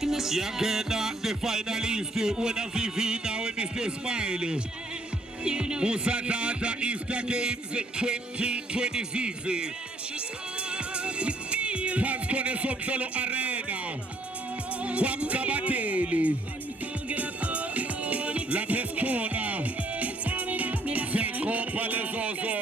Yakena, the finalist, winner Vivi, now Mr. Smiley. Musatata Easter Games 2026. Paskone Somsolo Arena. Wamkabateli. La Pescona. Zeko Palezoso.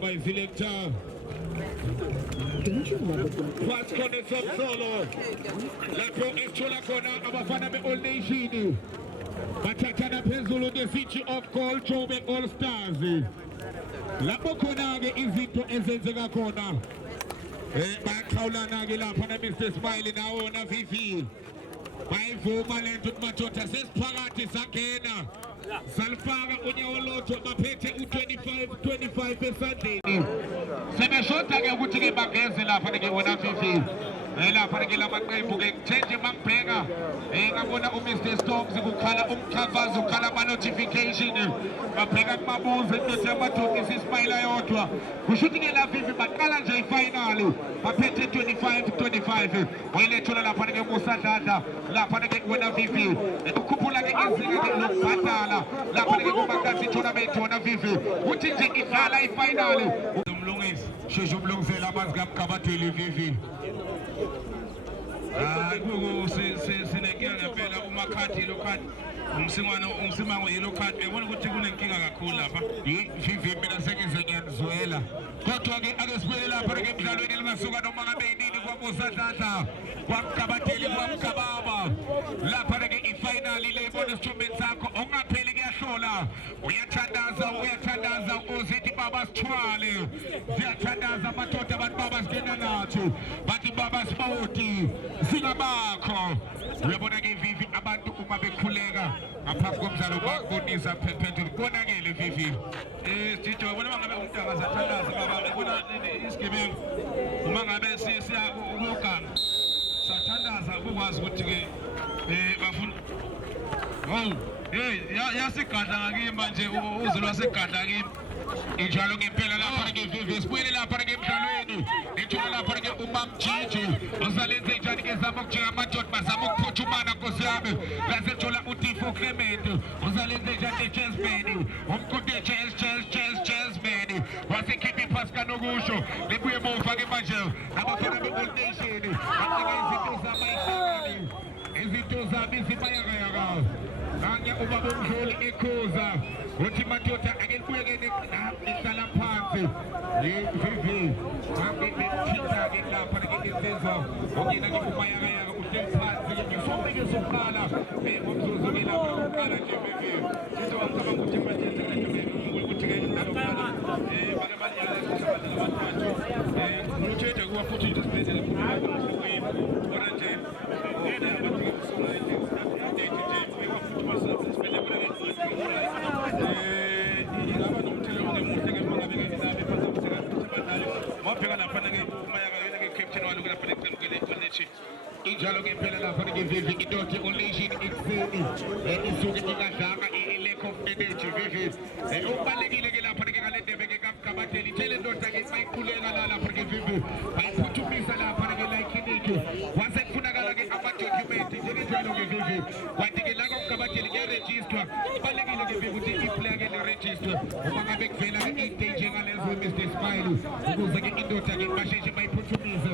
My selector. What's coming from solo? La pro extra corner abafana be all nation. Matata Penzolo the city of Call Chobe All Stars. La bokona ge izito ezenza corner. Bakhaula nagela phana Mr. Smiley nawo na Vivi. Bayivuma lento kumathotha sesiphakathi sakena. Salfaka unyawolotho baphethe u25 esandleni. Sebeshota ke ukuthi ke bageze lapha ke wona Vivi. Lapha ke lamaqembu ke change mangibheka ngabona uMr Storms kukhala umkhavazo ukhala ama notification babheka kumabuze into yamadoda isismayila yodwa kusho ukuthi ke la Vivi baqala nje ifinal baphethe 25 wayelethula lapha ke Musadada lapha ke wona Vivi ukukhuphula ke izinga ke lokubhatala lapha ke kumakasi tournament wona Vivi uthi nje idlala ifinal umlungisi sheshe umlungisela amanzi kaMkabateli Vivi. Sinenkinga ngempela umakhadi lokhadi umsimango yellow card ebona ukuthi kunenkinga kakhulu lapha Vivi mina sengize ngiyanizwela kodwa ke ake sibuyele lapha ke emidlalweni elingasuka noma ngabe yinini kwaMusadada kwaMkabateli kwaMkababa lapha ke ifinal ile ibona isithombe sakho ongapheli kuyahlola uyathandaza uzithi baba sithwale ziyathandaza amadoda abantu baba singena nathi bathi baba Spoti singabakho uyabona ke Vivi abantu uma bekhuleka ngaphambi komdlalo bakubonisa phephethu konakele Vivi Tito wabona mangabe umntanga sathandaza baba ubona isigebengu uma ngabe siya ukuganga sathandaza ukwazi ukuthi ke bafuna yasigadla ngakimi manje uzulu wasegadla kimi injalo ngempela lapha ke Vivi sibuyele lapha ke emdlalweni ithola lapha ke uMamjiji usalenze njani ke zama ukujika amadoda bazama ukuphuthumana Nkosi yami lasethola uTifo Clement usalenze njani Jasmine umkhonto Jasmine wasekhipha ipass kanokusho libuye emuva ke manje abafana be-Old Nation bacika izinto zamayishakani izinto zami zibayakayaka kanye ubaba uMdluli ekhuza uthi madoda ake kubuyeke nihlala phansi Vivi ngithinta ke lapha ke insizwa ongena ke kumayakayaka uhleli phansi ke ngisombeke sokuqala umzuzu ke lapha uqala nje Vivi sithi wacabanga ukuthi manje ukuthi ke nalokho bake banyala abantu ngithethe kuwa futhi isibhedlela ora nje ngene abantu kusona nje injalo ke phela lapha ke Vivi idoti olation ekseni isuke ingadlanga lack of energy Vivi ubalekile ke lapha ke ngale ndebe ke kaMkabateli tele ndoda ke bayiqhuleka lapha ke Vivi bayiphuthumisa lapha ke la clinic wase kufunakala ke ama document njengenjalo ke Vivi wathi ke la kaMkabateli ke register balekile ke Vivi ukuthi iplayer ke le register uma ngabe kuvela ke age ngalezo Mr Smile ukuze ke indoda ke basheshe bayiphuthumisa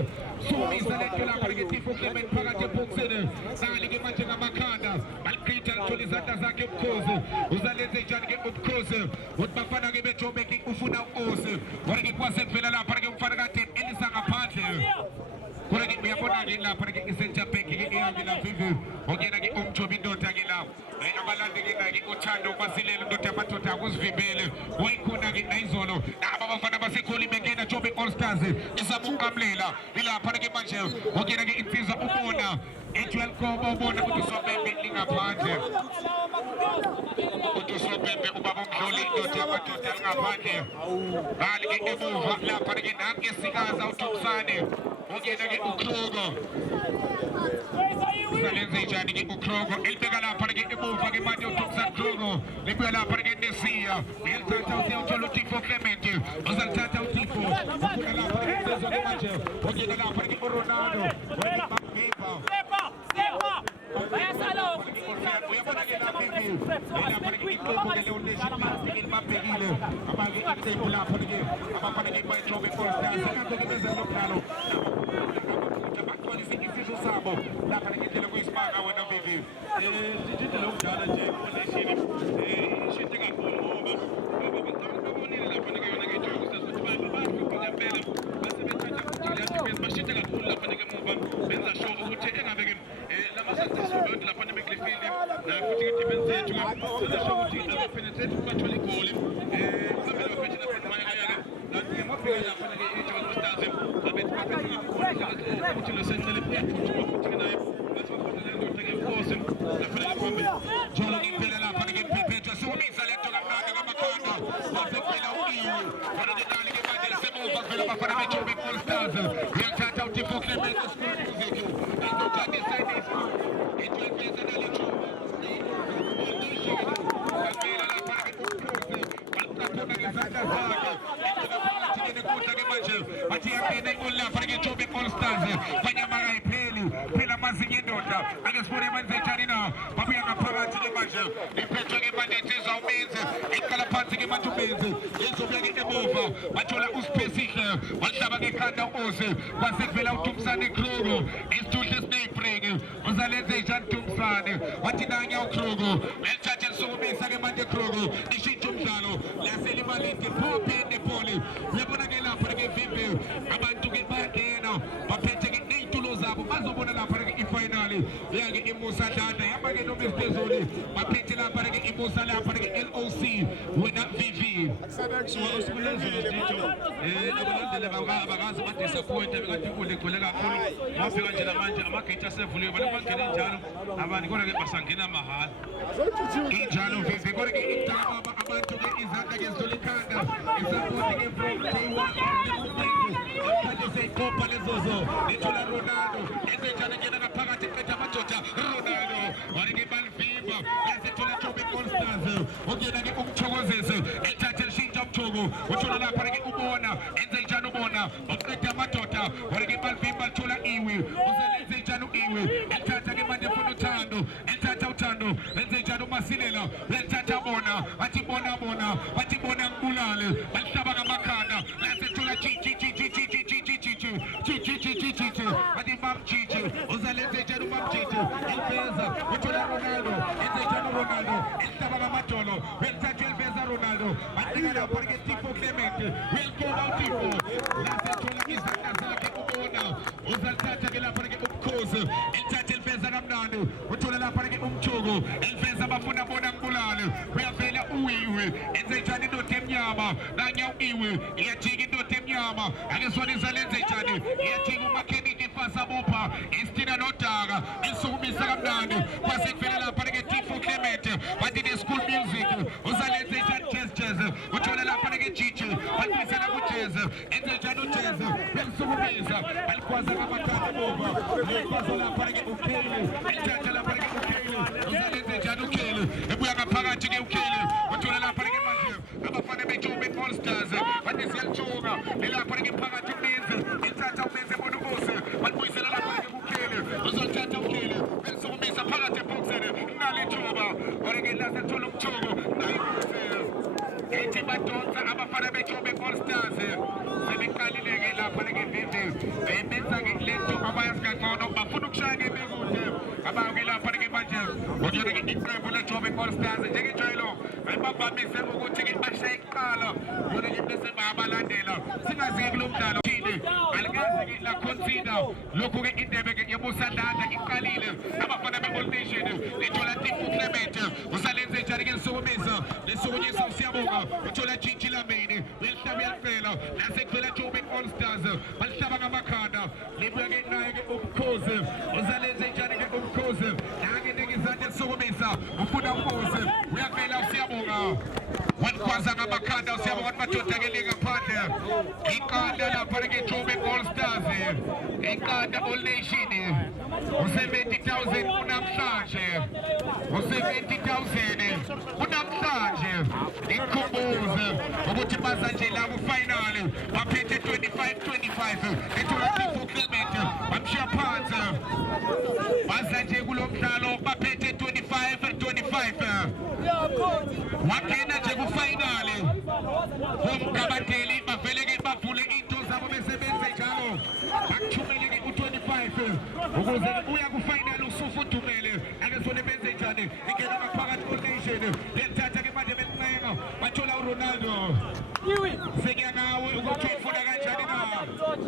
sumisa lento lapha ke Tifo Clement phakathi eboxini sali ke manje ngamakhanda baliqitha lithola izandla zakhe ubukhosi uzalenze njani ke ubukhosi uthi bafana ke beJobe ke ufuna ukose kodwa ke kwase kuvela lapha ke umfana kade elisa ngaphandle kodwa ke uyabona ke lapha ke center back ke ihambe la Vivi ongena ke umJobe indoda ke la abalandi ke na ke uthando kwasilela indoda amadoda akuzivimbele wayikhona ke nayizolo naba abafana basekholi bengena Jobe All Stars isabukamlela ilapha ke manje ongena ke insizwa ubona eJwel Kobo ubona ukuthi sobembe lingaphandle ukuthi sobembe ubaba uMdluli indoda amadoda ngaphandle bali ke emuva lapha ke nange sikaza uThumsane ongena ke uKrogo usalenze njani ke uKrogo elibeka lapha ke emuva ke manje uThumsane Krogo libuya lapha ke Nesiya elithatha uthola uTifo Clement uzalithatha uTifo ufuna lapha ke insizwa ke manje ongena lapha ke uRonaldo Sepa bayasalo uyabona ke la Vivi lapha ke iqembu ke le nation ke libabhekile abake iqembu lapha ke abafana ke bayiJobe All Stars ngakho ke beza lokho bakholisa isizwe sabo lapha ke indlela kuyisimanga wena Vivi sithi lokudala nje nation ishite kakhulu ngoba babonile lapha ke yona ke iJobe Stars ukuthi bayabona ngempela basebethatha ukuthi yathi bashite kakhulu lapha ke emuva benza show ukuthi engabe ke lamasathiso bonke lapha eMclearfield na futhi ke defense yethu benza show ukuthi abapenetrate bathola igoli phambili baphethe lapha emayakayaka kanti ke mabheka lapha ke iJobe Stars abethi baphethe ukuthi losenele phezulu futhi naye ngathi bakhona le ndoda ke inkosi lapha ke phambili njalo ngempela lapha ke phephethu siwumisa le nto kamnandi ngamakhanda wasephela uyiwe original ke manje semuva vele bafana beJobe All Stars uyathatha uTifo Clement school music indoda design school itweleza nalicho ngempela lapha ke ukhosi baqhaphuna ngezandla zakhe indoda ke manje bathi yangena lapha ke Jobe All Stars banyama kayipheli phela mazinye indoda ake sibone manje njani na babuya ngaphakathi ke manje iphethwe ke manje insizwa umenzi iqala phansi ke manje umenzi izobuya ke emuva bathola uSpesihle wahlaba ke ekhanda uze kwase kuvela uThumsane Krogo isithuhle sineyibhreki uzalenze njani Thumsane wathi nanya uKrogo elithathe lisukubisa ke manje Krogo ishintsha umdlalo laselimalide phophe pole uyabona ke lapha ke Vivi abantu ke bayangena baphethe ke nezitulo zabo bazobona lapha ke ifinal yake iMusa Dlanda yaba ke no mistezoli. Mapete la parege imosa la parege LOC. Wena VV. So usikulezulu nditho nabalandeli abakazi badisappoint bekade kulegcwele kakhulu mafika nje namanje amagate asevuliwe balabangena njalo abantu kodwa ke basangena mahala Injalo VV kodwa ke igama abantu ke izandla ke zolikhanda isupport ke from day one kade seyikhopha lezozo ithola Ronaldo esenjalo ngena ngaphakathi eqeda amadoda Ronaldo warike balivimba yasethola Jobe All-Stars ongena ke umthokozisi ethathe lishintsha umthoko uthola lapha ke ubona enze njalo ubona uqeda amadoda warike balivimba lithola iwi uselenze njalo iwi ethatha ke manje funa uthando ethatha uthando enze njalo umasilela ethatha bona athi bona bathi bona ngibulale balihlaba ngamakhanda yasethola chichi athi mamchichi uzalenze njalo mamchichi elveza uthola Ronaldo enze njalo Ronaldo elihlaba ngamadolo welithatha elveza Ronaldo banika lapha ke Tifo Clement welcome Tifo yasethola izandla zakhe ubona uzalithatha ke lapha ke ubukhosi elithatha elveza kamnandi uthola lapha ke umthoko elveza bafuna bona ngibulale uyavela uwiwe enze njani indoda emnyama nanya uwiwe iyajika indoda emnyama akesona izalenze njani iyajika umakheniki fasabupha istina nodaka isukumisa kamnandi kwase kuvela lapha ke Tifo Clement bathi the school music uzalenze njani jazz uthola lapha ke Gigi bathisela ku jazz enze njani ujazz belisukumisa alikwaza ngamathanda bova lekwaza lapha ke ukhele elithatha lapha ke ukhele uzalenze njani ukhele ebuya ngaphakathi ke ukhele uthola lapha ke manje abafana beJobe All-Stars bathi siyalithuka lelapha ke phakathi umenze ethatha umenze bona ubuse balibuyisela lapha ke ukhele uzothatha ukhele belisukumisa phakathi eboxeni nalithuba wareke lasethola umthoko ethi badonsa abafana beJobe All-Stars sebeqalileke lapha ke vivi beyenza ke lento abayazigaqono bafuna ukushaya ke bekude abake lapha ke manje kodwa ke iqembu leJobe All-Stars njengenjalo ayibabamise ukuthi ke bashaye iqala yona ke bese bayabalandela singazi ke lo mdlalo thini alikazi ke la consider lokho ke indebe ke yebusandanda iqalile abafana beOld Nation lethola Tifo Clement usalenze njani ke lisukumisa lesukunyisa siyabonga uthola Gigi Lamini welihlaba yalifela nasekuvela Jobe All-Stars balihlaba ngamakhanda libuya ke naye ke ubukhosi uzalenze njani ke ubukhosi nake izandla lisukumisa ufuna ubukhosi uyavela siyabonga wanikwaza ngamakhanda siyabonga madoda ke ngaphandle iqanda lapha ke Jobe All-Stars iqanda Old Nation u70,000 unamhlanje u70,000 unamhlanje ikhumbuze ukuthi baza nje la ku final baphethe 25-25 ethola Tifo Clement bamshiya phansi baza nje kulo mdlalo baphethe 25-25 wangena nje ku final umgabadeli bavele ke bavule into zabo besebenze njalo bakuthumele ke u25 ukuze uya ku final usufudumele akesone benze njani ingena ngaphakathi ku nation lethatha ke manje belincenga bathola uRonaldo sekuya ngawe ukuthi ufuna kanjani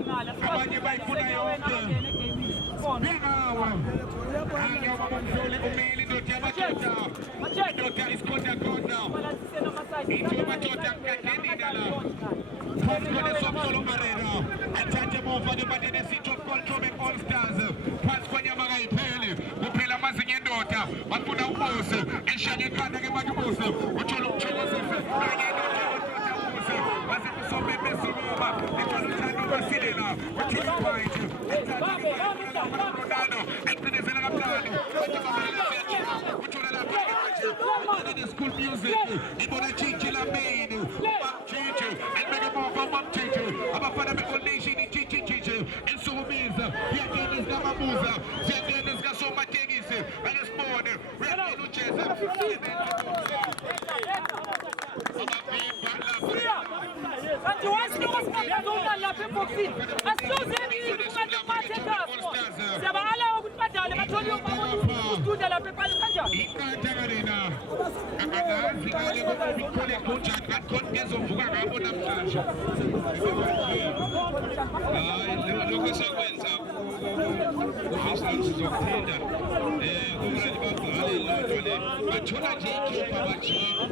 na abanye bayifuna yonke bengawe angiyabamhlole umeli indoda yamadoda indoda isikhonda khona into yamadoda kadenina la Phansi Somsolo Arena athathe mova ke badene City of Gold Jobe All-Stars phansi kwanyama kayipheli kuphela amazinyo endoda bafuna ubuse eshaya ekhanda ke manje ubuse uthola ukuthokozisa kanye nendoda ubuse base kusombe besikuma ethola uthando basilela uthola point ethatha ke Ronaldo eqinezela kamnandi uthola lapha ke manje school music ibona Gigi Lamini Gigi elibeke mova Gigi abafana beOld Nation Gigi ensukumiza yangena zikamabuza ziyangena zikasomatekisi akesibone uyangena ujeza Kanti wazi ukuthi lapha eboxini asizozeni ukuthi bathe kahle siyabala ukuthi badale bathole ukududela lapha ephakathi kanjani iqanda karena akazi ngale ngokukhole kunjani kakhona ngezovuka ngabo namhlanje hayi lokho sakwenza ufisa sizokuthinda kumali bagcwale la bathola nje ikhipha bajika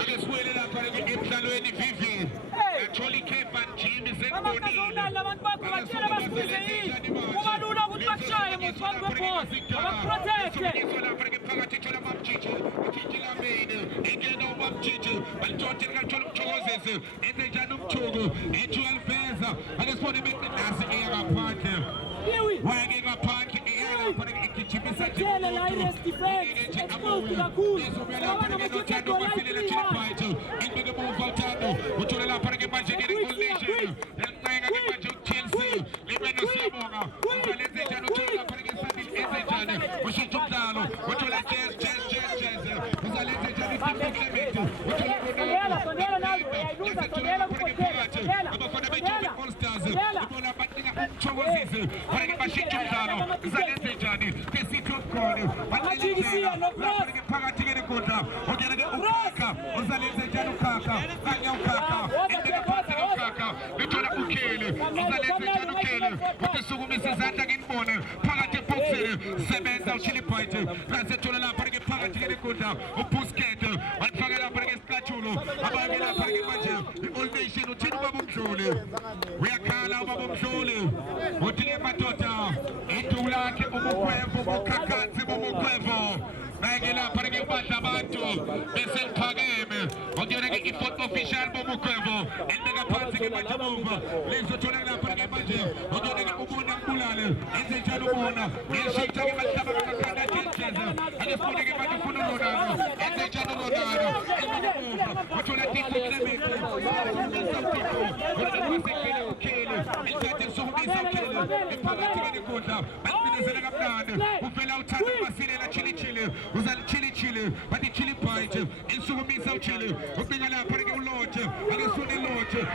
ake siwele lapha emdlalweni vivi bathola ikhipha njini sekubonile abantu bakho batshela basize yini kuba lula ukuthi bakushaye ngophambi kwebhosi abakuprotecte phakathi thola babjiji utshitshila mina engena ubabjiji balithote likathola umthokozisi enze njani umthuku ethi aliveza ake sibone nasi eyakaphandle wake ngaphandle eyalapha igijimisa nje ingibeke emuva uthando uthola lapha ke manje nge-Nation elincenga ke manje u-TLC libe nosiyabonga uzalenze njani uthola lapha ke esandile enze njani ushintsha umdlalo uthola jazz uzalenze njani i-Team Clement uthola abafana beJobe All Stars ibona banika umthokozisi faneke bashintshe umdlalo uzalenze njani besithi okukhona bacela lapha ke phakathi ke nenkundla ongena ke ukhakha uzalenze njani ukhakha kanye ukhakha engeke phansi ke ukhakha bethola ukhele uzalenze njani ukhele uthi sukumisa izandla ke nibone phakathi eboxini sebenza uChili Point bese thola lapha ke phakathi ke nenkundla uBusket walifaka lapha ke isicathulo abake lapha ke manje i-All Nation uthini ubaba umdluli uyakhala ubaba umdluli uthi ke madoda iduku lakhe umukhwevo umukhakhathi umukhwevo beke lapha ke ubadla abantu bese liphakeme ongena ke i-fourth official bomukhwevo endeka phansi ke manje muva lezothola lapha ke manje ongena ke ubona kubulale enze njalo ubona ngeshitha ke mahlaba kakhanda jejeza ake sifune ke manje ufuna uNonalo enze njalo uNonalo emuva uthola Tito Clement ukhele ukhele engathi sokumisa ukhele ephakathi ke nenkundla bacinezela kamnandi uvela uthanda masilela chili uzalichili bathi Chili Point insukumisa uChili ubika lapha ke uLothe ake sifune Lothe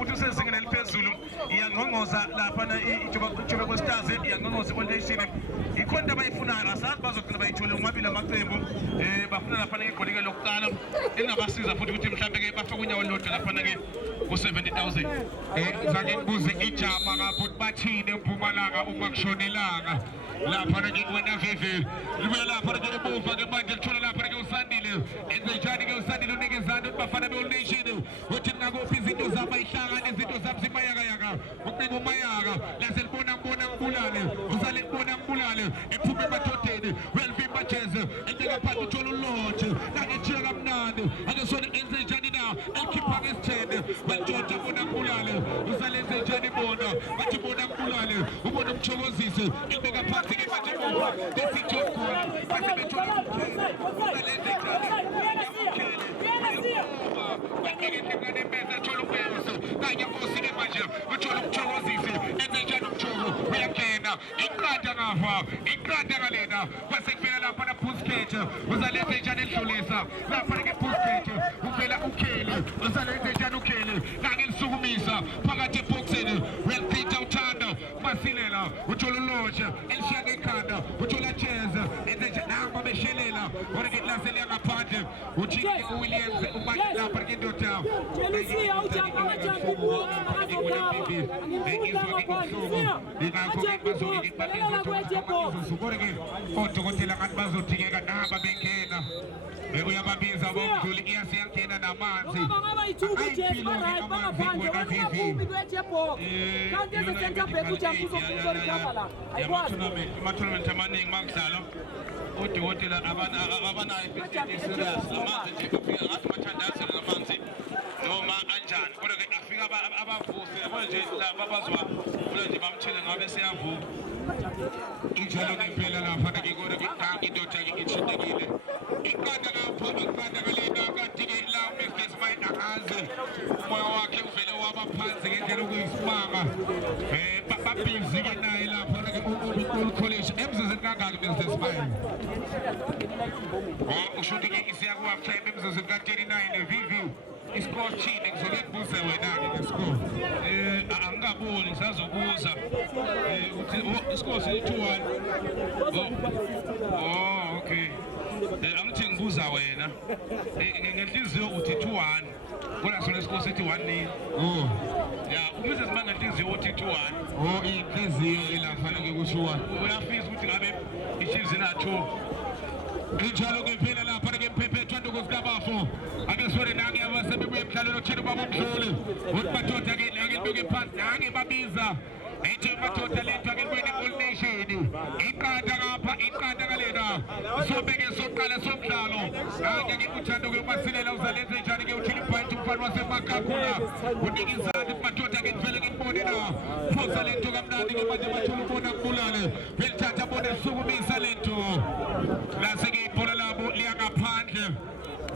futhi usezingeni eliphezulu iyangqongqoza lapha iJobe All Stars iyangqongqoza i-All Nation ikhona abayifunayo asazi bazogcina bayithole umabili amaqembu bafuna lapha igolike lokuqala elingabasiza futhi ukuthi mhlambe ke bafake unyawo lodwa lapha ke ku-70,000 ngizake ngibuze ijama ngapha ukuthi bathini eMpumalanga uma kushonelanga lapha ke wena vivi libuya lapha ke emuva ke manje lithola lapha ke uSandile enze njani ke uSandile unikezana ukuthi bafana be-All Nation uthi ngakuphi izinto zabo ayihlangane izinto zabo zimayakayaka uqinga umayaka lase libona ngibulale usale libona ngibulale ephume emadodeni welvimba jeze engeka phansi uthola uLothe nakethiya kamnandi ake sona enze njani na elikhipha ngesithende bantshontsha bona ngibulale usale enze njani bona bathi bona ngibulale ubona umthokozise engeka phansi ke manje muva desithi okukhona base bethola usale enze njani kanye Nkosi ke manje uthola umthokozisi enze njani umthoko uyakena iqanda ngafa iqanda kalena base kuvela lapha na Busket uzalenze njani edlulisa lapha ke Busket uvela ukhele uzalenze njani ukhele kanye lisukumisa phakathi eboxini uyaliphinda uthanda masilela uthola uLothe elishiya ngekhanda uthola Jazz enze njani namba beshelela laselia ngaphandle uchike uWilliams ubani lapha ke indoda Chelsea awujamba amajampi buka akazokhaba ngifunda ngaphandle odokotela kanti bazodingeka naba bengena uyababiza bomdluli iyasiyangena namanzi ama-tournament amaningi makudlalwa odokotela abanayo i-serious amanzi nje bafika ngathi bathandazela ngamanzi noma anjani kodwa-ke afika abavusi yabo nje laba abazwa ula nje bamtshele ngabe seyavuka injalo ngempela lapha ke kodwa ke indoda-ke ithindekile iqanda lapha iqanda kalena kanti-ke la uMistress Mind akaze umoya wakhe uvele waba phansi ngendlela okuyisimanga babhizi-ke naye lapha-ke uCollege emzuzini kangaki uMistress Mind usho ukuthi-ke isiyakuwa-time emzuzini ka-39 VV isikole thini ngizoke ngibuze wena-ke ngesikole angingaboni ngisazobuza ukuthi isikole siyi-2-1 okay angithi ngibuza wena ngenhliziyo uthi 2-1 kodwa sona isikole sithi 1-0 ya uMistress Mind ngenhliziyo uthi 2-1 inhliziyo ilafanele kushuwa uyafisa ukuthi ngabe ishizi na-2 injalo ngempela lapha ke mphephethu ndokozikabafo abesore nange abasebebuye emdlalweni othina babomdluli uthi madoda ke nduke phansi nange babiza ethi madoda lento ke kwene All Nation iqanda ngapha iqanda kalena sobeke soqala somdlalo nange ke uthando ke umasilela uzalenze njani ke uthini point umfana wasemakakula unikizana madoda ke vele ngibone na fosa lento kamnandi ke manje bathula ubona kubulale belithatha bone sukumisa lento lase ke ibhola labo liya ngaphandle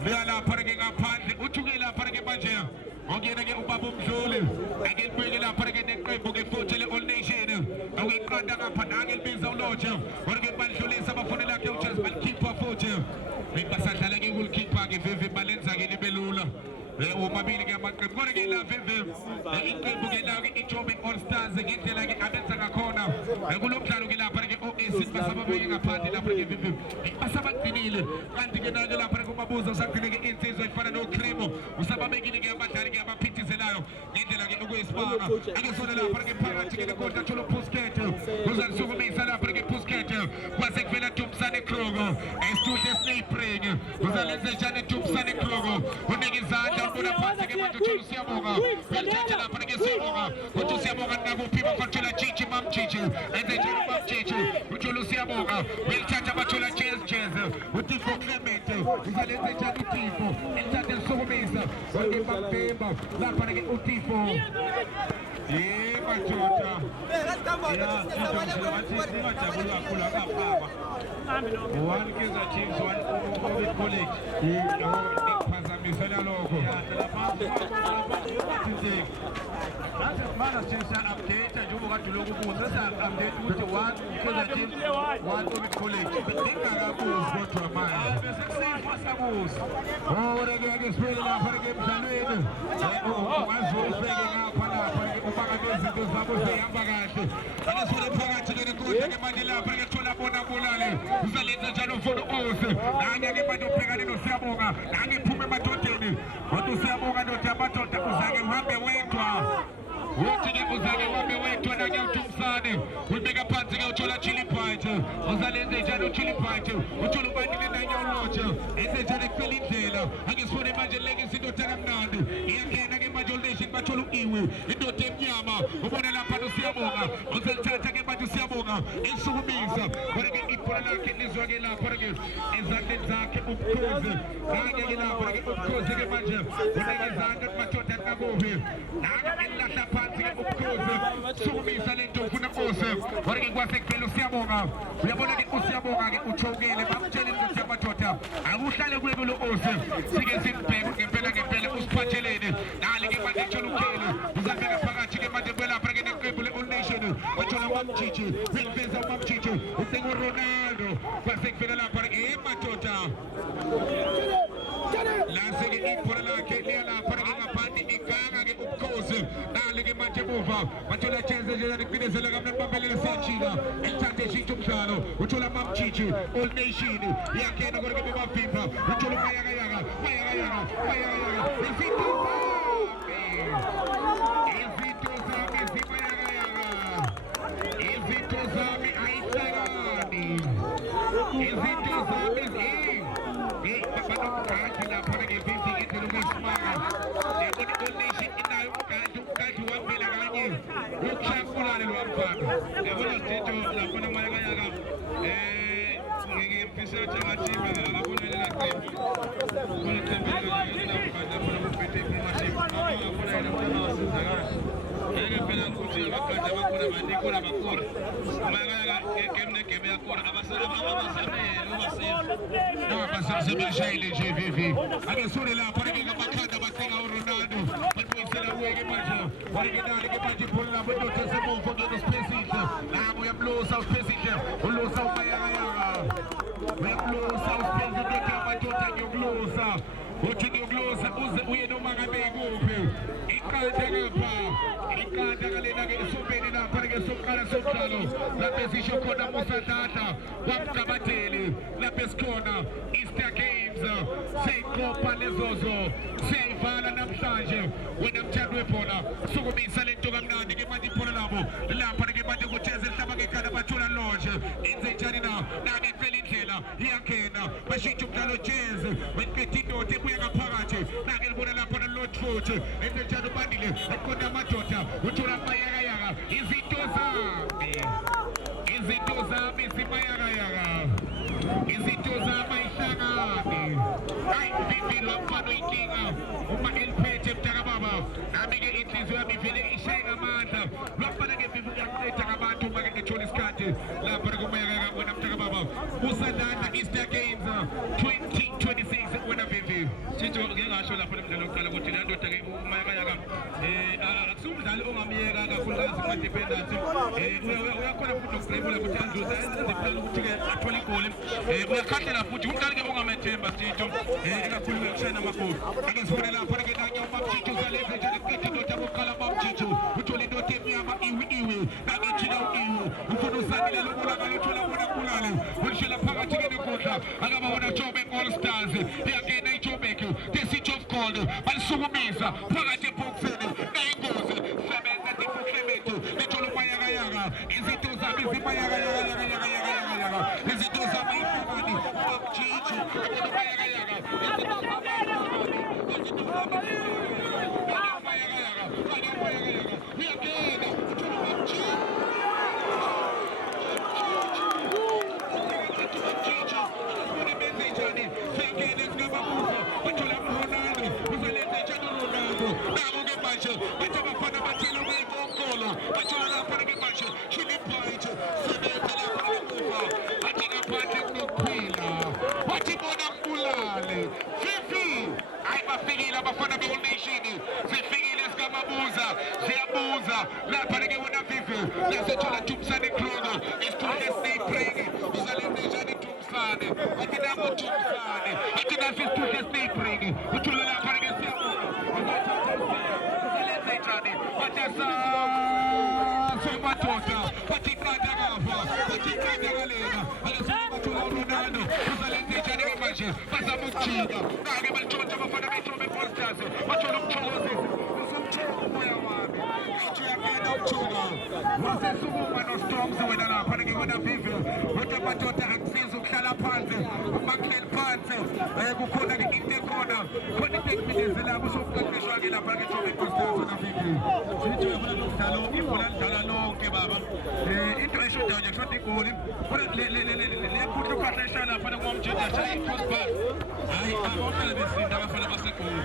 liya lapha ke ngaphandle uthuke lapha ke manje ngiyena ke ubaba umdluli akelibuye lapha ke neqembu ke futhi le All Nation okuyiqanda ngapha nange libiza uLotshe kodwa ke badlulisa abafuni lakhe uChelsea balikhipha futhi basadlala ke goalkeeper ke Vivi balenza ke libe lula omabili ke amaqembu kodwa ke la Vivi iqembu ke la ke iJoburg All Stars ngendlela ke abenza ngakhona kulomdlalo ke lapha ke OAC basababuye ngaphandle lapha ke Vivi basabaqinile kanti ke nake lapha kumabuza usaqine ke insizwa ifana noCremo usababekile ke abadlali ke abaphithizelayo ngendlela ke okuyisimanga akesona lapha ke phakathi ke konta thola Pusket uzasukumisa lapha ke Pusket kwase kuvela Dumisane Krogo esithuhle Snipring uzalenza njani Dumisane Krogo unikizanda ubona phansi ke manje uthola usiyabonga belithatha lapha ke siyabonga uthi usiyabonga nakuphi bafathola Chichi Mamchichi enze njani Mamchichi uthola usiyabonga belithatha bathola Jazz uTifo Clement uzalenza njani uTifo elithatha elisukumisa ngembambemba lapha ke uTifo madoda ngingajabula kakhulu akapapa one Kaizer Chiefs one College ngiphazamisela lokho mana sisa update njengoba kade lokhu kuze sa update ukuthi one Kaizer Chiefs one College ngingakabuzi kodwa manje bese kusifo sakuzi ke sibele lapha ke emdlalweni ungazofike ngapha lapha ubaka izinto zabo zihamba kahle akesole phakathi ke konke ke manje lapha ke thola bona bulale uzalenza njalo mfono ose nanye ke manje ubhekane noSiyabonga nange iphume emadodeni kodwa uSiyabonga ndoda amadoda uzake uhambe wedwa uthi ke uzake uhambe wedwa nanye uThumsane ubeka phansi ke uthola Chili Bite uzalenza njalo Chili Bite uthola ubandile nanye uLotshe esenjani kuphela indlela akesifone manje leke izinto kamnandi iyangena ke manje All Nation bathola uIwe indoda emnyama ubona lapha noSiyabonga uzelithatha ke manje uSiyabonga esukumisa kodwa ke ibhola lakhe lizwa ke lapha ke ezandleni zakhe ubukhozi kanye ke lapha ke ubukhozi ke manje unikizana madoda kakubi nanga elahla phansi ke ubukhozi sukumisa lento ufuna ose kodwa ke kwase kuphela uSiyabonga uyabona ke uSiyabonga ke uthokele bamtshela ukuthi amadoda akuhlale kuye kulo ose sike simbheke ngempela usiphathelene nali ke manje thola ukhele uzabeka phakathi ke manje kwelapha ke neqembu le All Nation bathola uMamchichi beliveza uMamchichi ucingo Ronaldo kwase kuvela lapha ke madoda lase ke ibhola lakhe liya lapha ke ngaphandle iganga ke ubukhosi nali ke manje ngemuva bathola chance nje yokuphindezela kamnambambelele siyajika elithathe ishintsho umdlalo uthola mamchichi Old Nation yakena kodwa ke bebavimba uthola umayakayaka izinto zami ayihlakani izinto zami banomgadi lapha ngevivi indlela ukwesimanga yabona i-Old Nation inayo umgadi wavela kanye ukushakulane lo mfana yabona sithetho lapho namayakayaka ngiyemfisa ngathi akabonelela qembu khona iqembu elinamgadi khona kuphethe i-premiership ngafuna yena mfana wasizakala ngeke phela ukuthi abagadi abakhona banikona bakora umayakayaka igame negame yakona abasebashayile nje vivi akesule lapha ke ngamakhanda bathenga uRonaldo babuyisela kuye manje original ke manje phone labo ndoda semuva ngespace nabo yamlosa uspace ulosa umayakayaka uyamlosa uspace ndoda amadoda ngiyoklosa uthi ngiyoklosa uze uye noma ngabe kuphi iqanda ngapha iqanda kalena ke sobeni lapha ke soqala somdlalo lapha sisho khona Musa Dada wamcabatheli lapha esikhona Easter Games seyikopa lezozo seyivala namhlanje wena mthando webhola sukumisa lento kamnandi ke manje ibhola labo lapha ke manje kutheze hlaba ngekhanda bathula lonje inze njani na nake phela indlela iyangena bashintsha umdlalo jazz weqedwe indoda ebuya ngaphakathi nake libona lapha noLord futhi enze njani ubandile ekhona amadoda uthola amayakayaka izinto zami simayakayaka izinto zami ayihlakani hayi vivi lomfana oyinkinga uma eliphethe mntaka baba nami ke inhliziyo yami vele ishaye ngamandla lomfana ke vivi uyanceda ngabantu uma ke ngithola isikhathi lapha kumayakayaka wena mntaka baba Musa Dada Easter Games 2026 wena vivi sitho ngeke ngasho lapha emdlalo oqala ukuthi le ndoda ke umayakayaka akusumdlali ongamiyeka kakhulukazi kuma-dependence uyakhona futhi ukudribula ukuthi andluza eziplan ukuthi ke athole igoli uyakhahlela futhi umdlali ke ongamethemba sitho ikakhulu ekushayina amagoli ake sifune lapha ke nanye umamjiji uzalenze nje leqeda indoda bokuqala mamjiji uthola indoda emnyama iwi nakethina iwi ufuna usanile lokulakala uthola bona kulale ulishela phakathi ke nenkundla akabawona Joburg All Stars iyangena iJoburg the city of gold balisukumisa phakathi ebhoksini nayingozi sebenza dipuklementu lithola umayakayaka izinto zami zimayakayaka izinto zami ifakani mamjiji uthola umayakayaka izinto zami iyangena uthola mamjiji bathi abafana bathela ukuyikonkolo bathola lapha ke manje shini point sebenza lapha ngemuva bathi ngaphandle kunokuphila bathi bona kubulale fifi hayi bafikile abafana be-Old Nation sifikile sikamabuza siyabuza lapha ke wona fifi yasethola Tumsane Krono isithuhle snake uzalenze njani Tumsane bathi nabo Tumsane bathi nasi isithuhle snake uthola lapha ke siyabuza Madoda, bathi iqanda kafa, bathi iqanda kalena, akasona bathola uRonaldo, uzalenze njani ke manje, bazama ukujika, nake balitshontsha abafana beJoburg All Stars, bathola ukuthokozisa, usumthola umoya wami, ethi uyangena ukujika, wasesukuma noStorms wena lapha ke wena vivi, kodwa madoda akusiza ukuhlala phansi, uma kuhleli phansi, kukhona ke into ekhona, khona into ekubindezela usokuqeqeshwa ke lapha ke Joburg All Stars wena vivi. Sithi uyabona lo mdlalo ibhola lidlala lonke baba into eshodayo nje kushoda igoli kodwa lekhutla uphahla eshaya lapha kumamjiji ashaya i-crossbar hayi abahlale besinda abafana basegoli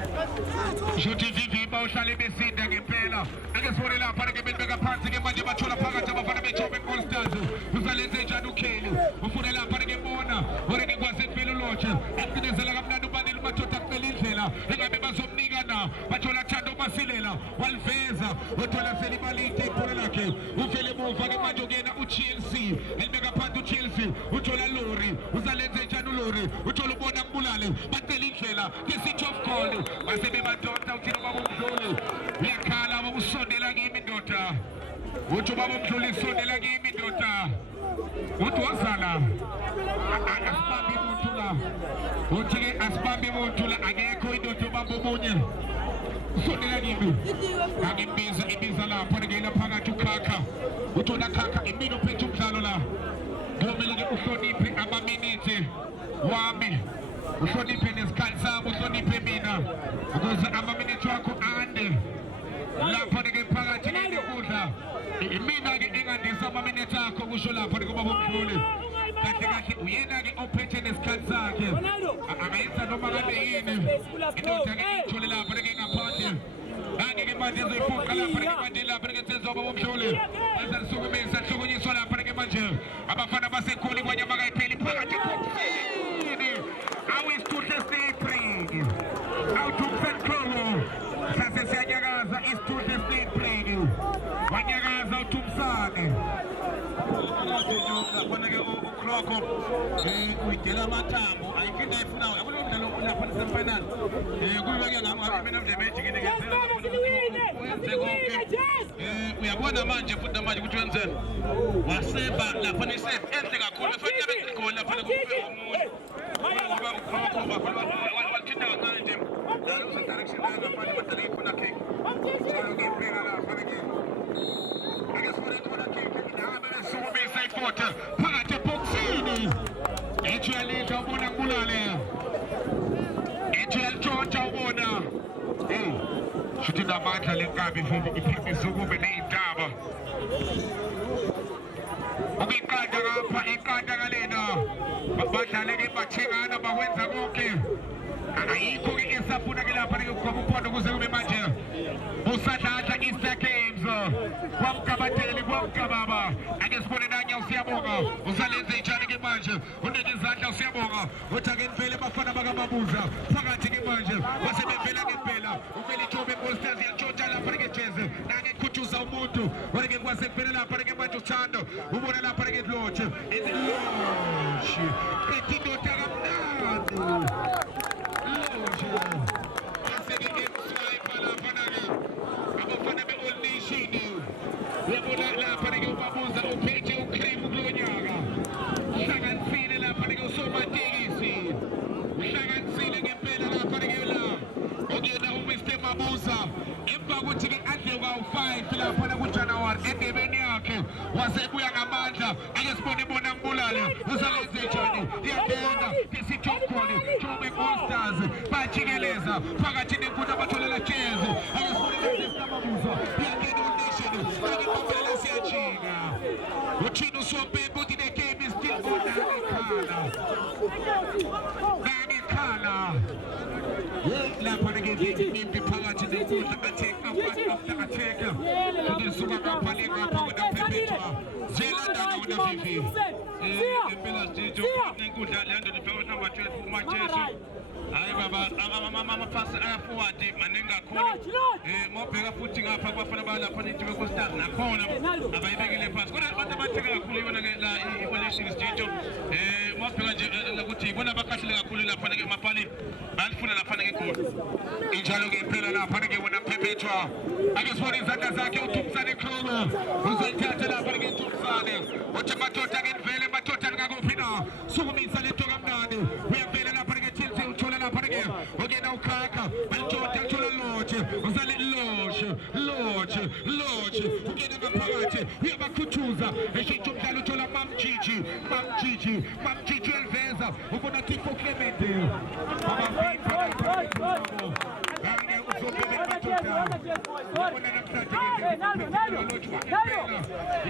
shuthi vivi bawuhlale besinda ngempela ake sibone lapha ke belibeka phansi ke manje bathola phakathi abafana beJoburg All Stars uzalenze njani ukheli ufune lapha ke bona ke kwaze kuphela ulotshe acinezela kamnandi ubandile umadoda kuphela indlela engabe bazomnika na bathola Thando Masilela waliveza uthola selibalite ibhola lakhe uvele emuva ke manje ukuyena uChelsea elibeka phansi uChelsea uthola Lori uzalenze njani uLori uthola ubona Mbulale batela indlela ngesitho of gold base bemadoda uthina baba uMdluli uyakhala usondela kimi ndoda uthi baba uMdluli isondela kimi ndoda uthi wazala asibambi umuntu la uthi ke asibambi umuntu la akekho indoda obamba omunye usondela kimi ngimbiza ibiza lapha ngena phakathi ukhakha uthi wona khakha imini uphethe umdlalo la ngomele ke uhloniphe amaminithi wami uhloniphe nesikhathi sami uhloniphe mina ukuze amaminithi wakho ande lapha ke phakathi nekudla mina ke engandisa amaminithi akho kusho lapha ke baba uMdluli kahle kahle uyena ke ophethe nesikhathi sakhe akayenza noma ngabe yini indoda ke ithole lapha ke ngaphandle angeke manje izoyifuqa lapha ke manje lapha ke senzo baba uMdluli esalisukumisa hlukunyiswa lapha ke manje abafana basekhuli kwanyama kayipheli phakathi kokuthini awisihle staying awuthumsenhloko sase siyanyakaza isihle staying wanyakaza uthumsane khona ke ukroko uyidela amathambo ayikho ayifunayo yabona umdlalo lapha nesemfinal kuyibeke ngami mina mdlebe ejikene ngezela uyabona manje futhi manje ukuthi wenzeni waseba lapha nesave enhle kakhulu efanele abe igoli lapha kufe umuntu ngoba ukroko wathinta kancane nje uze direction la ngaphandle badala ifuna kick so ngibheka lapha ke akesifuna khona kick sukumisa ifota phakathi eboxini ethi yalidla ubona Mbulale ethi yalitshontsha ubona shuthi namandla lenkabi mfumba iphimisa ukube ney'ntaba ukiqanda ngapha iqanda kalena badlale-ke bathengana bakwenza konke ayikho-ke esafuna-ke lapha-ke kukhoma uphondo kuze kube manje usadlala Easter Games kwamkabateli kwamkababa ake sibone nanyawo siyabonga usalenze ijani-ke manje uneke izandla siyabonga uthi ake nivele bafana bakamabuza phakathi-ke manje base bevela ngempela uvele ijobe All-Stars yantshontsha lapha-ke jeze nange kukhuthuza umuntu woneke kwase kuvele lapha-ke manje uthando ubona lapha-ke lotshe loshi ethi indoda kamnandi abafana be-All Nation uyabona lapha-ke ubabuza uphethe ucream kulo nyaka uhlakanisile lapha-ke usomatekisi uhlakanisile ngempela lapha-ke la okuyena uMr Mabuza emva kokuthi-ke adle kwawu-5 laphana kuJanuwari endebeni yakhe wasebuya ngamandla ake sibone bona Mbulale usalenze njani iyangena ngesithomkhoni Joburg All-Stars bajikeleza phakathi nenkundla abatholela jezi ake sibone lezi Mabuza iyangena All Nation ake bambela siyajika uthina uSompembe uthi the game is still on ngikhala lapha-ke impi phakathi nenkundla after attack kusuka ngapha ngapha kunaphephetha zelanda wona Vivi impela Jijo nenkundla leyo nto number 12 uMacheso hayi baba amapasi ayaforward maningi kakhulu mobheka futhi ngapha kubafana balapha neTV All-Stars nakhona abayibekile phansi kodwa abantu abatheka kakhulu yona ke la i-All-Nations Jijo mobheka nje ukuthi ibona bakahlile kakhulu lapha ke emapalini bayalifuna lapha ke igoli injalo ke impela lapha ke wona Phephetha ake sibone izandla zakhe uThumsane Khlomo uzoyithatha lapha ke uThumsane uthi madoda ke nivele madoda ngakuphi na sukumisa lento kamnandi uyavela lapha ke Chelsea uthola lapha ke okena ukhakha balitoda uthola lotshe usale lotshe ukena ngaphakathi uyabakhuthuza eshintsha umdlalo uthola Mamjiji eliveza ubona Tifo Clement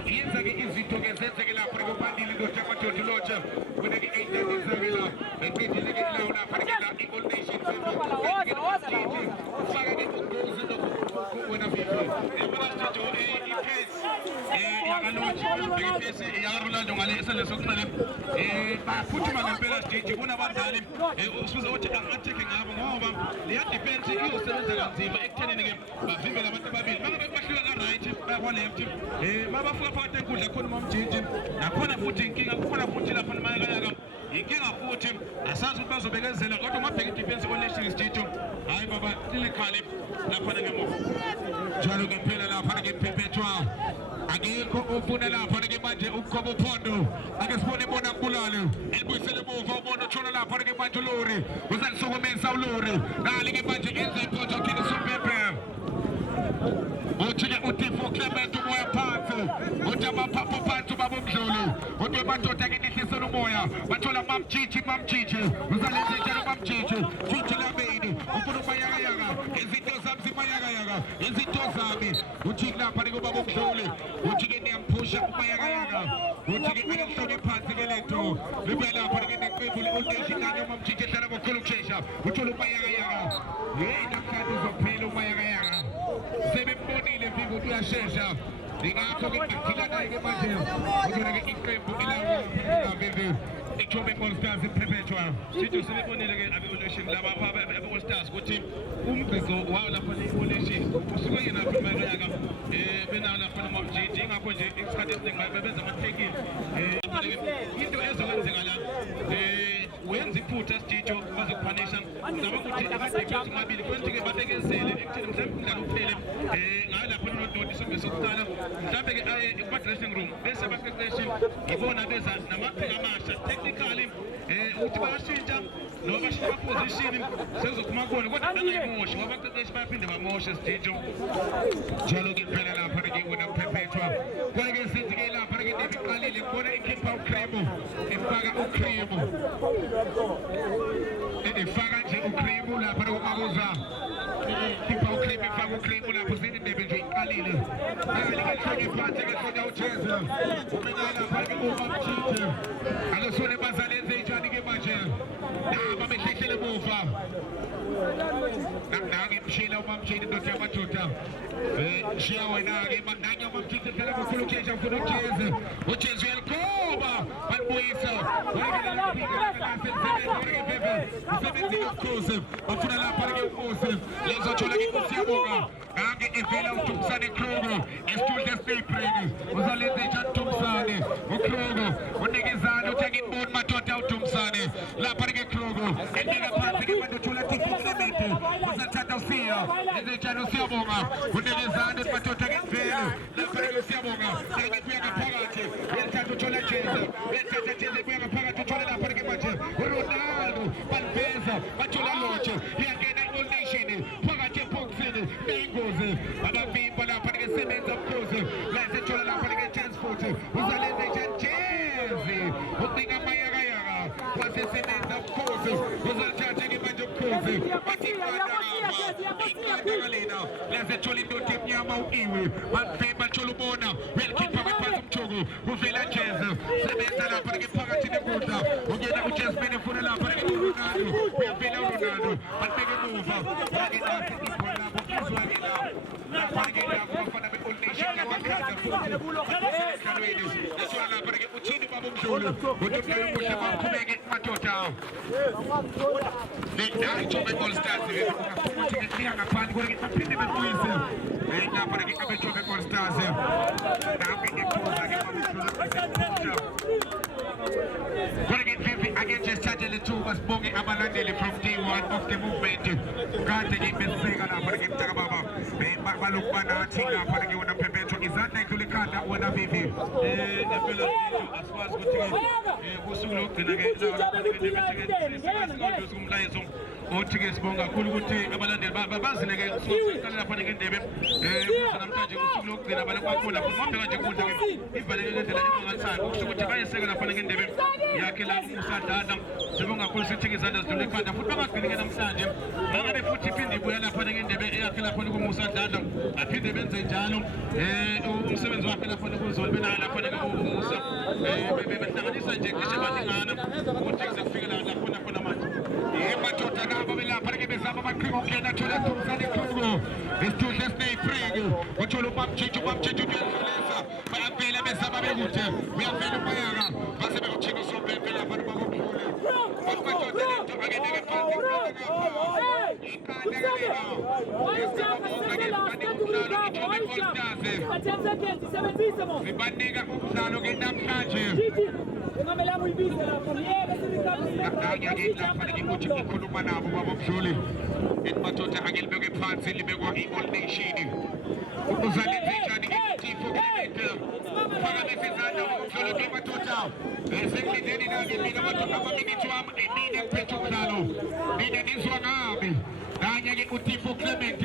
yenza-ke izinto-ke zenzeke lapha kubandile indoda amadoda lotsha wena-ke ey'ndadezakela eqedile-ke lawo lapha-ke la i-All Nation ufaka-ke ungozi wena Vivi yakarolando ngale eselesokuqala baphuthuma ngempela stage kunabadlali usuze uthi angatheke ngabo ngoba leya defense iyosebenza kanzima ekuthenini-ke bavimbele abantu ababili mangabe bahlika ka-right bakwa-left mabafika phakathi enkundla khona uMamjiji nakhona futhi inkinga kukhona futhi lapha nemayakayaka inkinga futhi asazi ukuthi bazobekezela kodwa mabheka idefense olection Stito hayi baba likhali lapha ngemuva njalo ke phela lapha ke Perpetua akekho ufuna lapha ke manje ukukhoba uphondo ake sibone bona Mbulalo elibuyisele emuva ubona uthola lapha ke manje uLori uzalisokomesa uLori nali ke manje enze iphotho kini Sombebe uthi uTifo Clement umoya phansi uthi amaphapu phansi babomdlulu uthi madoda ke nihlisela umoya bathola mamjiji uzalenze njalo mamjiji futhi labeni ufuna umayaka izinto zami zimayaka izinto zami uthi lapha ke babomdlulu uthi ke niyampusha umayaka uthi ke anihlone phansi ke lento libuya lapha ke neqembu le-Old nanye mamjiji ehlala bokhulu kushesha uthola umayaka hey namhlanje uzophela umayaka sebembonile vivo uyashesha ngakho ke akuthilana ke manje uzona ke iqembu elawula vivo ichobe All Stars Perpetua Stito sebebonile ke abe-election laba abe-All Stars ukuthi umgqizo wawo lapha le-election usuke yena umayaka benawo lapha nomamjiji ngakho nje isikhathi esiningi bebenza amathekile into ezokwenzeka la wenza iphutha Stito bazokupanisha ngizaba ukuthi abadefense mabili kwenzeke babekezele ekutheni mhlawumbe umdlalo uphele ngayo lapho nododi isonge sokuqala mhlawumbe ke aye kuma-dressing room bese abaqeqeshi ibona beza namaqhinga amasha technically ukuthi bayashintsha noma bashintsha ama-position sezophuma kona kodwa bangayimoshi ngoba abaqeqeshi bayaphinde bamoshe Stito njalo ke phela lapha ke wena Perpetua kwake sithi ke lapha ke nebiqalile kubona ikhipha uCremo ifaka uCremo ifaka nje uCremo lapha kumakuza ikhipha uCremo ifaka uCremo lapho sithi ndebe nje iqalile akalike hlonye phansi ke hlonye uCheza umenyela lapha ke umamjiji akasone bazalenze njani ke manje naba behlehlele emuva nange mshila umamjiji ndoda yamajuda shiya wena-ke nanye umamjiji ehlala bokhulu ukesha ufuna uCheza uyalikoba balibuyisa usebenzile ukhosi bafuna lapha-ke ukhosi lezothola ke inkosi yabonga nange evela uTumsane Krogo esitudle staybreki uzalenze njani uTumsane uKrogo unikizana uthi angiboni madoda uTumsane lapha-ke Krogo enika phansi-ke mandothula Tifo Clement uzathatha usiya enze njani usiyabonga unikizana uthi madoda ngivele lapha-ke usiyabonga nangibuya ngaphakathi uyalithatha uthola Cheza uyalithatha Cheza ibuya ngaphakathi uthole lapha-ke manje uRonaldo baliveza bathola Lotshe iyangena i-All Nation phakathi ebhokisini beyingozi abavimba lapha-ke sebenza ukhozi lasethola lapha-ke transport uzalenze njani Jezi ucinga amayakayaka wasesebenza ukhozi uzalithatha-ke manje ukhozi bathi iqandakalena lasethola indoda emnyama u-Iwe bathola ubona uyalikhipha kwephansi umthuku uvela Jezi sebenza lapha-ke phakathi nekudla ungena uJasmine efuna lapha-ke uRonaldo uyavela uRonaldo batibeke emuva bake lapha ibhola labo izwake lawo lapha-ke labo bafana be-All Nation lamakhaza futhi emdlalweni yasona lapha-ke uthini babomdlulu ukuthi umdlalo omuhle baqhubeke madoda ichobe All Stars ukuthi ngiya ngaphandle kodwa baphinde bebuyise lapha-ke abechobe All Stars nange ikhoza-ke babomdlulu Again, just charge the two was bonging abalandeli from day one of the movement. Kade ngibeseka lapha ke mtakababa. Balukubana athi lapha ke wona Perpetua izandla ekulikanda wona vivi. Ngempela asikwazi ukuthi kusuku lokugcina ke lapha ke ndibeseke kumlayezo. Othi-ke sibonga kakhulu ukuthi abalandeli bazile ke siqale lapha ke indebe namhlanje usuku lokugcina balekwakhona futhi mabheka nje kudla ke ivaleke ngendlela emangalisayo okusho ukuthi bayeseka lapha ke indebe yakhe la usadada sibonga kakhulu sithi izandla zidlule ekhanda futhi bangagcini ke namhlanje bangabe futhi iphinde ibuya lapha ke indebe yakhe lapha kumusadada aphinde benze njalo umsebenzi wakhe lapha kuzolo benayo lapha ke umusa behlanganisa nje cishe balingana ukuthi kuze kufike lapha khona manje madoda nabo belapha ke bezama amaqhinga okungena thola Tumsane Krogo isitudle staybreki uthola umamjiji uyadlulisa bayavela bezama bekude uyavela umayaka base bewujika uSombebe lapha nomabomdlule madoda lento akeneke phansi zibanika umdlalo ke namhlanje ikhuluma nabo baba Mdluli madoda angelibeke phansi libekwa i-All Nation ukuzalenza njani itifo Clement faka besizana Mdluli ke madoda esekulindeni nake mina madoda amaminithi wami emine kuphethe umdlalo mina nizwa ngami kanye ke utifo Clement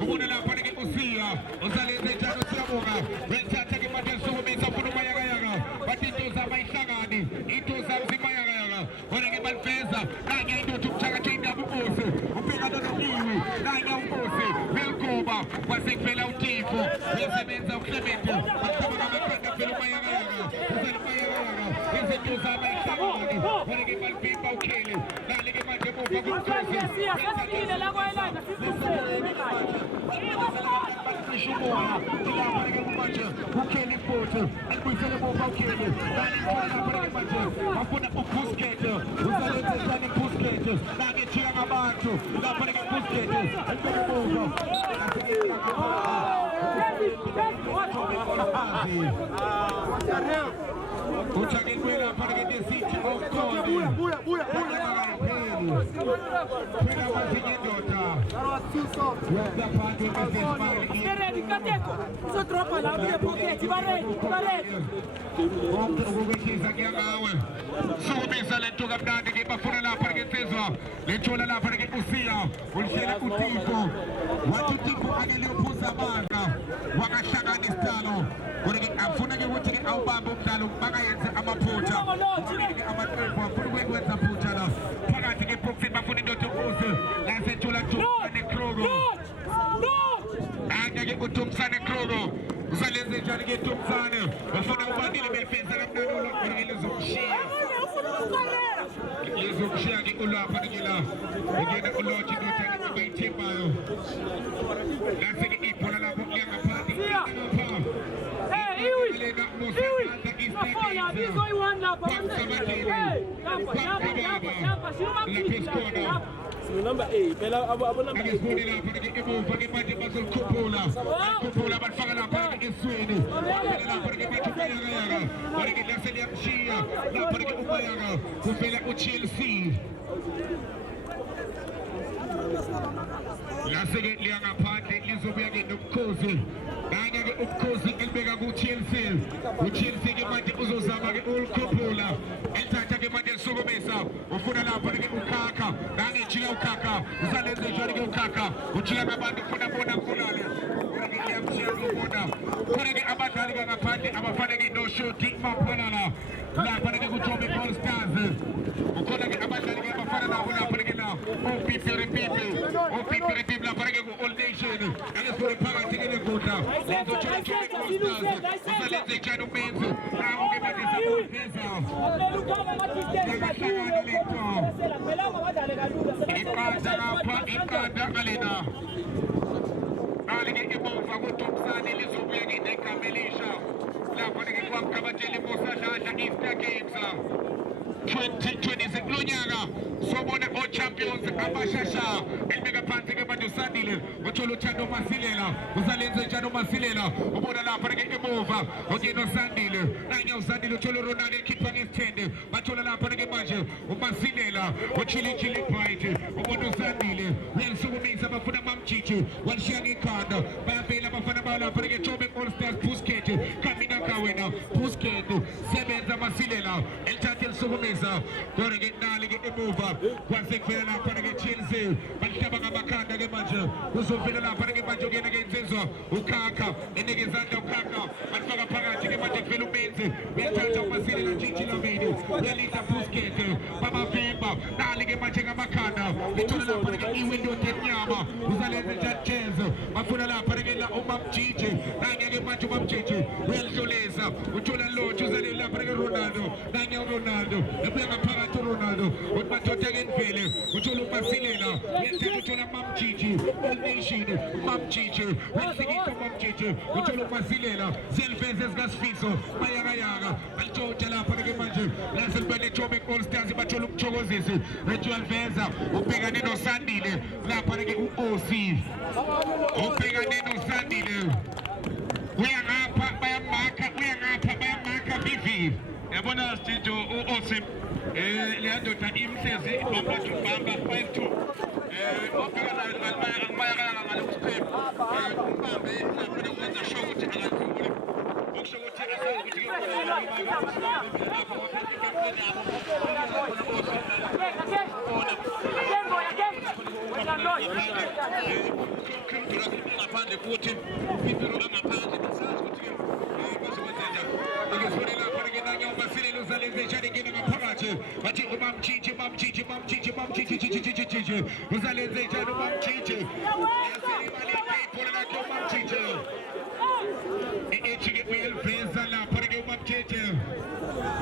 ubona lapha ke usiya uzalenza njani siyabonga wethatha ke manje sokumisa ufuna umayakayaka bathi into zama ihlangani into zama imayakayaka wena ke balifeza kanye into ukuthakatha indaba ubuso ubheka noNokiwe kanye ubuso welgoba kwasekuvela utifo wesebenza uClement bahlaba ngamakhanda phela umayakayaka uzayimayakayaka izinto zama ihlangani wena ke balibhimba ukhele kanye ke manje boba kubuso Siyasakile la kwayelana sisizele Shimoya, ilapha ke manje ukhele iphotho alibuyisele boba ukhele kani khona lapha ke manje bafuna uBusquets uzalenza njani uBusquets kanye jika ngabantu lapha ke Busquets alibeke boba uthake kwela lapha ke City of God buya phela mazinyendoda yaphandwe Ready, Kateko. So drop a lot of pocket. konke ukukwehlisa kuyangawe sukubisa le nto kamnandi ke bafuna lapha ke nsizwa lethola lapha ke usiya ulishela uTifo wathi uTifo akeliyophuza amandla wakahlangana isitalo kodwa ke afuna ke ukuthi ke awubambe umdlalo bakayenze amaphutha amaqembu afuna ukwenza phutha la phakathi ke boxing bafuna indoda ukuze lasethola Krogo ake ke uThumsane Krogo uzalenze njani ke Thumsane bafuna ubandile belifenza kamnandi kodwa lizokushiya ke ulapha ke la ngena ulothi indoda ke bayithembayo lase ke ibhola lapho kuyangaphansi number 8 phela abo number 8 ngisibonela lapha ke emuva ke manje bazokukhuphula bafaka lapha ke esweni phela lapha ke manje umayaka kodwa ke lase liyamshiya lapha ke umayaka kuvela uChelsea lase ke liyangaphandle lizobuya ke nobukhosi kanye ke ubukhosi elibeka kuChelsea uChelsea ke manje uzozama ke ukukhuphula elithatha ke manje sokomesa ufuna lapha ke ukhakha kanye jika ukhakha usalenze njani ke ukhakha ujika abantu ufuna bona kulale kodwa ke liyamshiya ukubona kodwa ke abadlali ngaphandle abafanele no shoti maphalala lapha ke kuJobe All Stars ukhona ke abadlali abafana nabo lapha ke la oPipiri lapha ke ku-All Nation angesibone phakathi ke lekudla lenzo Jobe All Stars usalenze njani umenzo nawo ke manje sabonisa iqanda kalena ke emuva kuThumsane lizobuya ke negama elisha lapha ke kwamkabatshela iMosadladla Easter Games 2026 lo nyaka sobona o-champions abashasha elibeka phansi ke manje usandile uthola uThando Masilela usalenze njani uMasilela ubona lapha ke emuva ongena uSandile kanye uSandile uthola uRonaldo ekhipha ngesithende bathola lapha ke manje uMasilela uChili Bright ubona uSandile uyasukumisa bafuna mamjiji walishiya ngekhanda bayabhela abafana bayo lapha ke Jobe All Stars Busquets kamina kawena Busquets sebenza Masilela elithathe lisukumisa kodwa ke nali ke emuva kwasekuvela lapha ke Chelsea balihlaba ngamakhanda ke manje kuzovela lapha ke manje ungena ke insizwa ukhakha enike izandla ukhakha balifaka phakathi ke manje kuvela umenzi uyathatha uMasilela Gigi Lamini uyalisa Busquets babavimba nali ke manje ngamakhanda lithola lapha ke iwindow enyama uzalenza njani Jazz bafuna lapha ke la uMamjiji kanye ke manje uMamjiji uyalihloleza uthola lotho uzalenza lapha ke Ronaldo kanye uRonaldo ebuya ngaphakathi uRonaldo umadoda ke Mvele uthola uMasilela uyathatha uthola Mamjiji All Nation Mamjiji wesikiko Mamjiji uthola uMasilela selfense zikaSifiso bayakayaka balitshotsha lapha ke manje lase libane Jobe All Stars bathola ukuthokozisa Ritual Veza ubhekane noSandile lapha ke uOC ubhekane noSandile uyangapha bayamaka Vivi yabona Stito uOsim le ndoda imhlezi ibamba to bamba 5-2 okhala angibaya ngalo step umbambe lapho ukwenza show ukuthi akadluli okusho ukuthi asazi ukuthi ngaphandle futhi impilo angaphandle asazi ukuthi bathi ubamtshitshi uzalenze njani ubamtshitshi ibhola lakhe ubamtshitshi ejike uyeliveza lapho ke ubamtshitshi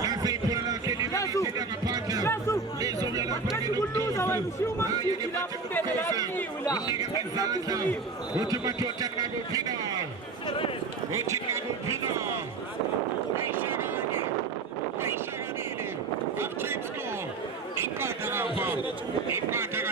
lase ibhola lakhe libalithele ngaphandle lizobuya lapho ke unike izandla uthi madoda ngakuphina uthi ngakuphina Iqada